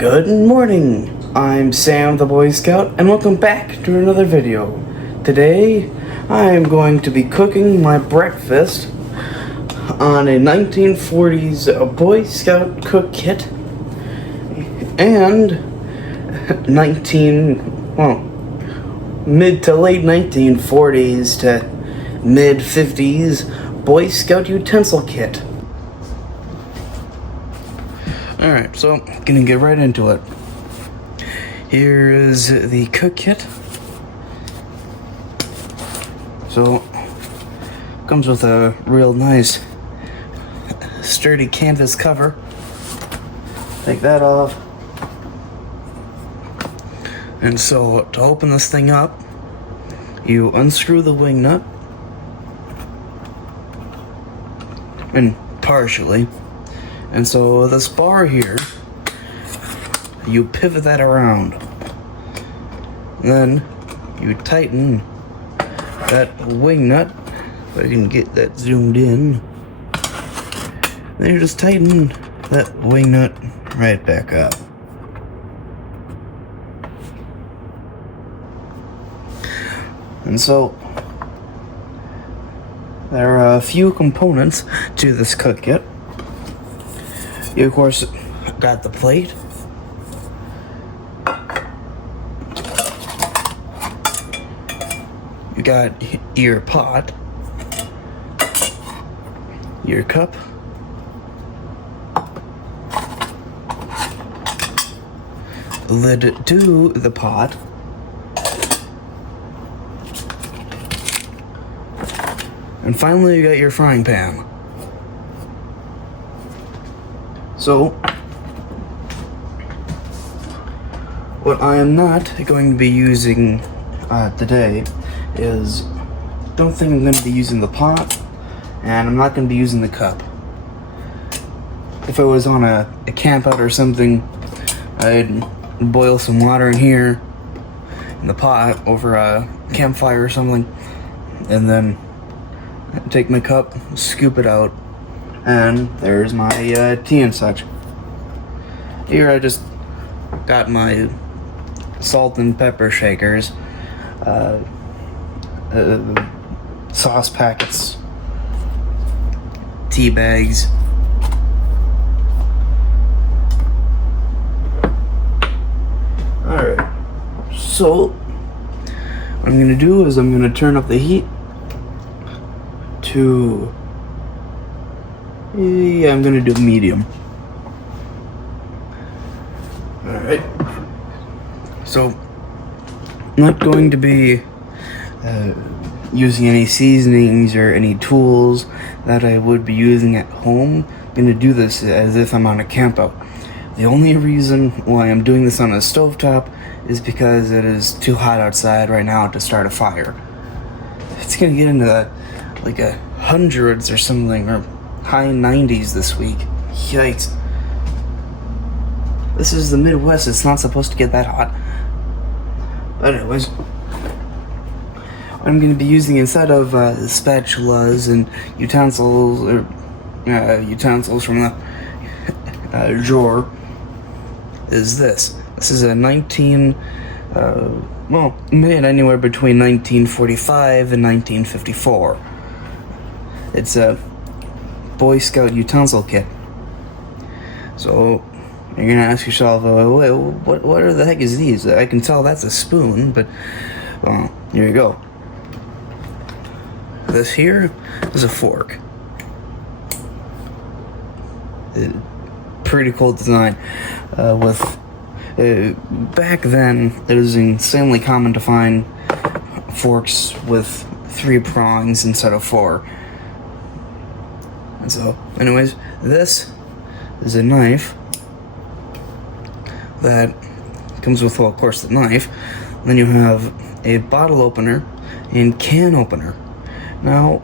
Good morning, I'm Sam the Boy Scout and welcome back to another video. Today I am going to be cooking my breakfast on a 1940s Boy Scout cook kit and mid to late 1940s to mid 50s Boy Scout utensil kit. Alright, so gonna get right into it. Here is the cook kit. So, comes with a real nice sturdy canvas cover. Take that off. And so, to open this thing up, you unscrew the wing nut. And partially. And so this bar here, you pivot that around. Then you tighten that wing nut, if I can get that zoomed in. Then you just tighten that wing nut right back up. And so there are a few components to this cook kit. You, of course, got the plate. You got your pot, your cup, lid to the pot, and finally you got your frying pan. So, what I am not going to be using today is, don't think I'm going to be using the pot, and I'm not going to be using the cup. If I was on a camp out or something, I'd boil some water in here, in the pot, over a campfire or something, and then take my cup, scoop it out, and there's my tea and such. Here I just got my salt and pepper shakers, sauce packets, tea bags. Alright, so what I'm gonna do is I'm gonna turn up the heat to, I'm gonna do medium. Alright, so I'm not going to be using any seasonings or any tools that I would be using at home. I'm gonna do this as if I'm on a campout. The only reason why I'm doing this on a stovetop is because it is too hot outside right now to start a fire. It's gonna get into like a hundreds or something, or high 90s this week. Yikes. This is the Midwest, it's not supposed to get that hot. But anyways, what I'm going to be using instead of spatulas and utensils, or utensils from the drawer, is this. This is a made anywhere between 1945 and 1954. It's a Boy Scout utensil kit. So you're gonna ask yourself, wait, what the heck is these? I can tell that's a spoon, but here you go. This here is a fork. Pretty cool design. Back then, it was insanely common to find forks with 3 prongs instead of 4. And so, anyways, this is a knife that comes with, well, of course, the knife. Then you have a bottle opener and can opener. Now,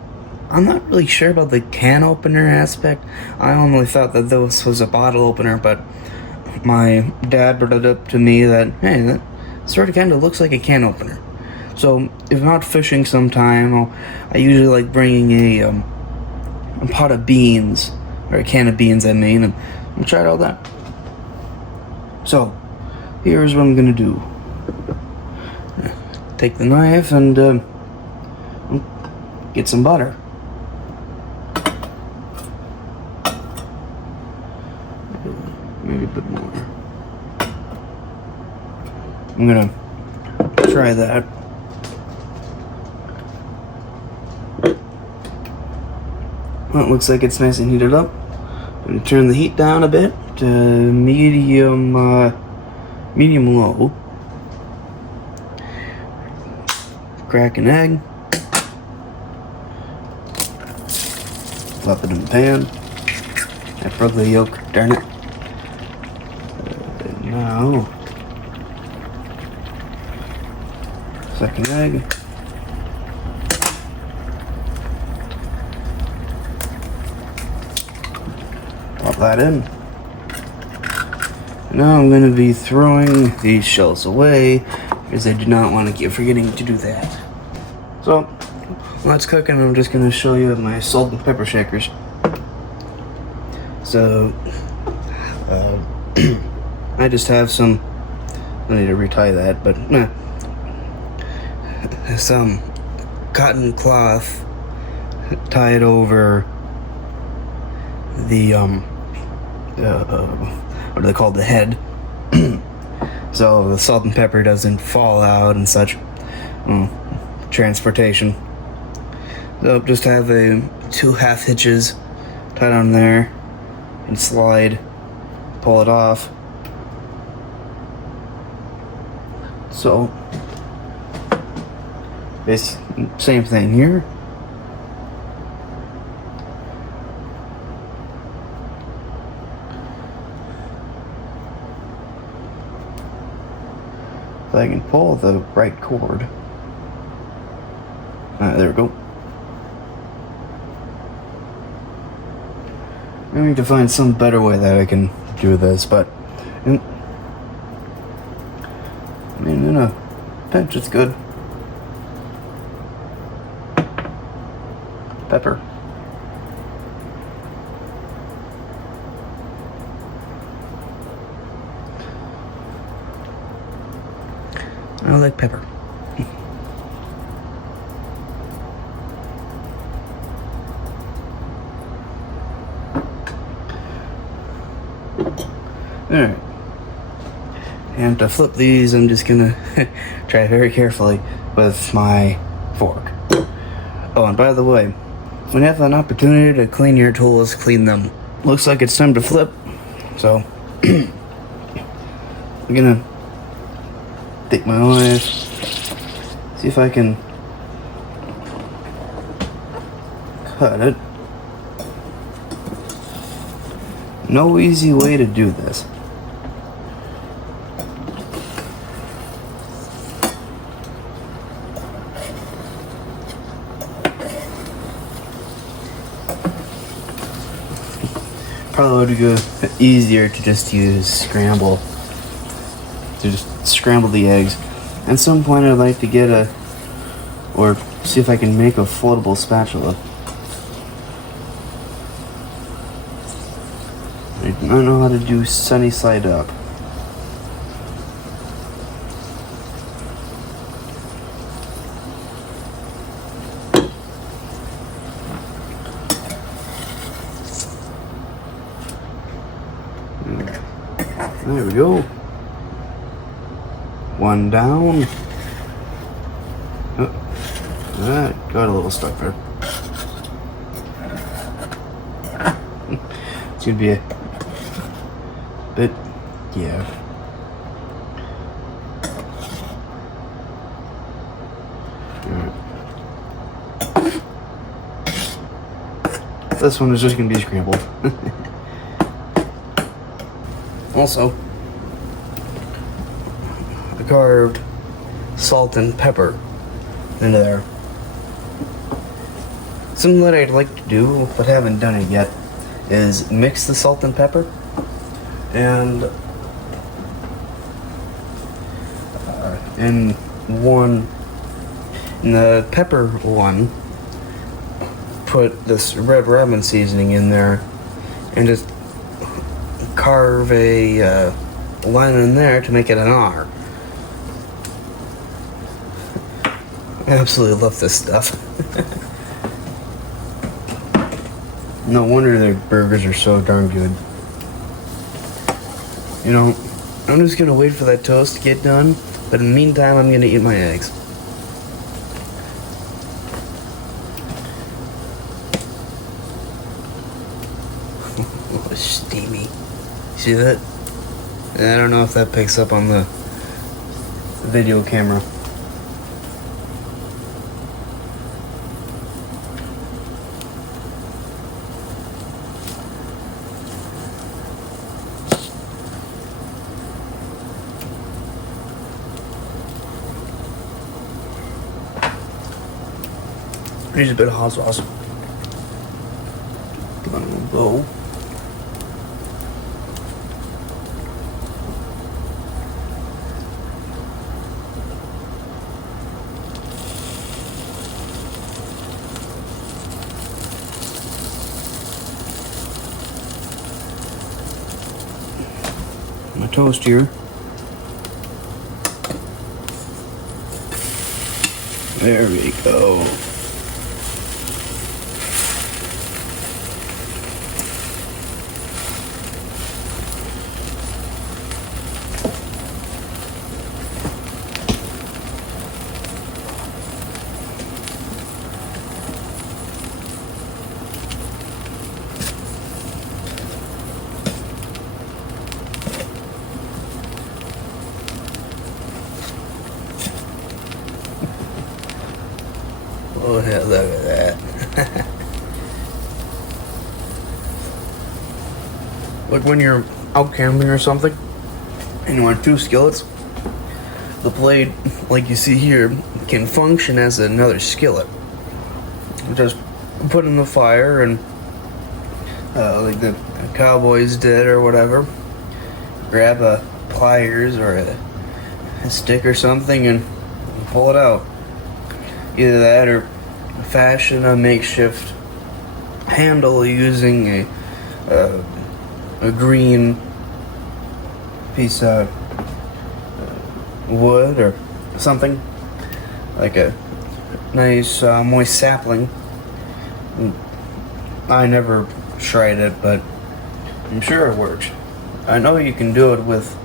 I'm not really sure about the can opener aspect. I only thought that this was a bottle opener, but my dad brought it up to me that, hey, that sort of kind of looks like a can opener. So, if I'm out fishing sometime, I usually like bringing a pot of beans, or a can of beans, I mean, and try it all that. So, here's what I'm gonna do. Take the knife and get some butter. Maybe a bit more. I'm gonna try that. Well, it looks like it's nice and heated up. I'm gonna turn the heat down a bit to medium low. Crack an egg. Flop it in the pan. I broke the yolk, darn it. Now, second egg. Pop that in. Now I'm going to be throwing these shells away because I do not want to keep forgetting to do that. So, while it's cooking, I'm just going to show you my salt and pepper shakers. So, I just have some, I need to retie that, but some cotton cloth tied over the, what are they called, the head, so the salt and pepper doesn't fall out and such. Transportation. So just have two half hitches tied on there and slide, pull it off. So same thing here. If I can pull the right cord. There we go. I need to find some better way that I can do this, but I mean, in a pinch, it's good. Pepper. I like pepper. Alright. And to flip these, I'm just gonna try very carefully with my fork. Oh, and by the way, when you have an opportunity to clean your tools, clean them. Looks like it's time to flip, so I'm gonna take my knife, see if I can cut it. No easy way to do this. Probably would go easier to just use scramble. To just scramble the eggs. At some point I'd like to get or see if I can make a floatable spatula. I don't know how to do sunny side up. There we go. One down. Oh, that got a little stuck there. It's gonna be a bit, yeah. Alright. This one is just gonna be scrambled. Also, I carved salt and pepper into there. Something that I'd like to do, but haven't done it yet, is mix the salt and pepper and in the pepper one, put this red robin seasoning in there and just carve a line in there to make it an R. I absolutely love this stuff. No wonder their burgers are so darn good. You know, I'm just gonna wait for that toast to get done, but in the meantime, I'm gonna eat my eggs. Oh, steamy. See that? I don't know if that picks up on the video camera. Here's a bit of hot sauce. Give it a little bowl. My toast here. There we go. Oh, hell, look at that. Like when you're out camping or something, and you want 2 skillets, the blade, like you see here, can function as another skillet. Just put in the fire and, like the cowboys did or whatever, grab a pliers or a stick or something and pull it out. Either that or fashion a makeshift handle using a green piece of wood or something, like a nice moist sapling. I never tried it, but I'm sure it works. I know you can do it with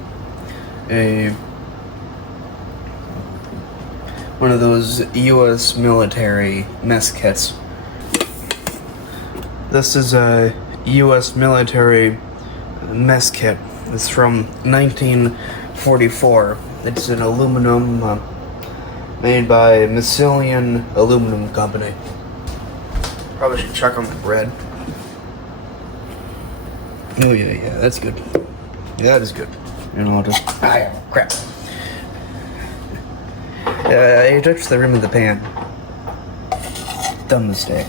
one of those U.S. military mess kits. This is a U.S. military mess kit. It's from 1944. It's an aluminum made by Massilian Aluminum Company. Probably should check on the bread. Oh yeah, that's good. Yeah, that is good. And I'll just crap. I touched the rim of the pan. Dumb mistake.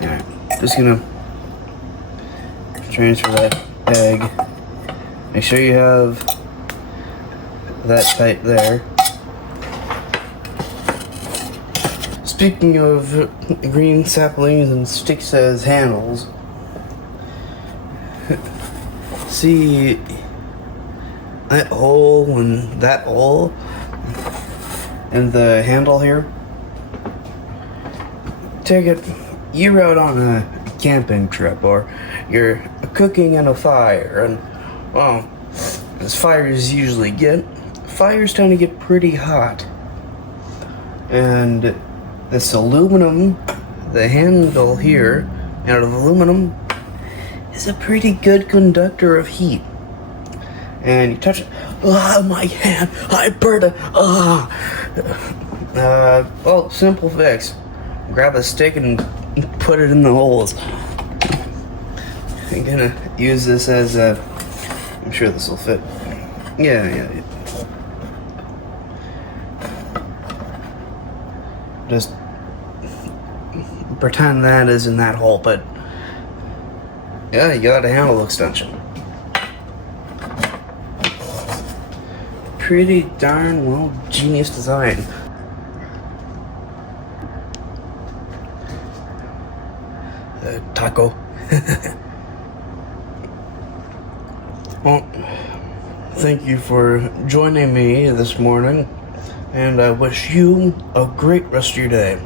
Alright, just gonna transfer that egg. Make sure you have that tight there. Speaking of green saplings and sticks as handles, see that hole and that hole and the handle here? Take it, you're out on a camping trip or you're cooking in a fire, and well, as fires usually get, fires tend to get pretty hot. And this aluminum, the handle here, out of aluminum, is a pretty good conductor of heat. And you touch it, my hand, I burned it, well, simple fix. Grab a stick and put it in the holes. I'm gonna use this as a, I'm sure this will fit. Yeah. Just pretend that is in that hole, but yeah, you got a handle extension. Pretty darn well genius design. Taco. Well, thank you for joining me this morning, and I wish you a great rest of your day.